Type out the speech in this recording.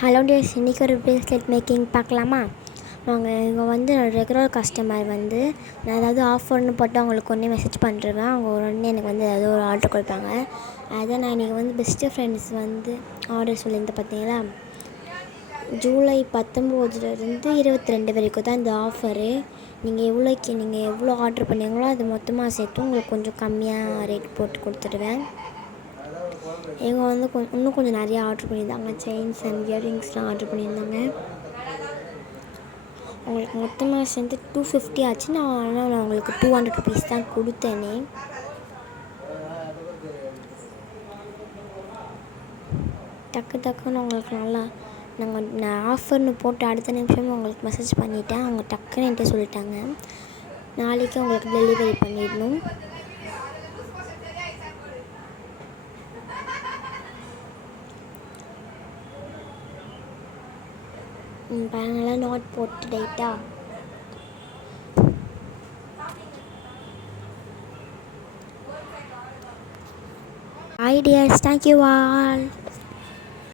Hello tears, இன்றைக்கி ஒரு bracelet making பார்க்கலாமா? அவங்க இவங்க வந்து ரெகுலர் கஸ்டமர் வந்து நான் ஏதாவது ஆஃபர்னு போட்டு அவங்களுக்கு ஒன்றே மெசேஜ் பண்ணிருவேன். அவங்க உடனே எனக்கு வந்து ஏதாவது ஒரு ஆர்டர் கொடுப்பாங்க. அதான் நான் இன்றைக்கி வந்து பெஸ்ட்டு ஃப்ரெண்ட்ஸ் வந்து ஆர்டர் சொல்லியிருந்தேன் பார்த்தீங்களா. ஜூலை 19லேருந்து 22 வரைக்கும் தான் இந்த ஆஃபரு. நீங்கள் எவ்வளோ ஆர்டர் பண்ணீங்களோ அது மொத்தமாக சேர்த்து உங்களுக்கு கொஞ்சம் கம்மியாக ரேட் போட்டு கொடுத்துடுவேன். இவங்க வந்து இன்னும் கொஞ்சம் நிறையா ஆர்டர் பண்ணியிருந்தாங்க. செயின்ஸ் அண்ட் இயரிங்ஸ்லாம் ஆர்டர் பண்ணியிருந்தாங்க. அவங்களுக்கு மொத்தமாக சேர்ந்து 250 ஆச்சு. ஆனால் நான் அவங்களுக்கு 200 ருபீஸ் தான் கொடுத்தேனே. டக்குன்னு அவங்களுக்கு நான் ஆஃபர்னு போட்டு அடுத்த நிமிஷம் அவங்களுக்கு மெசேஜ் பண்ணிவிட்டேன். அவங்க டக்குன்னு என்கிட்ட சொல்லிட்டாங்க, நாளைக்கு அவங்களுக்கு டெலிவரி பண்ணிடணும். பாருங்களாம் நோட் போட்டு டைட்டா. Hi dears, thank you all.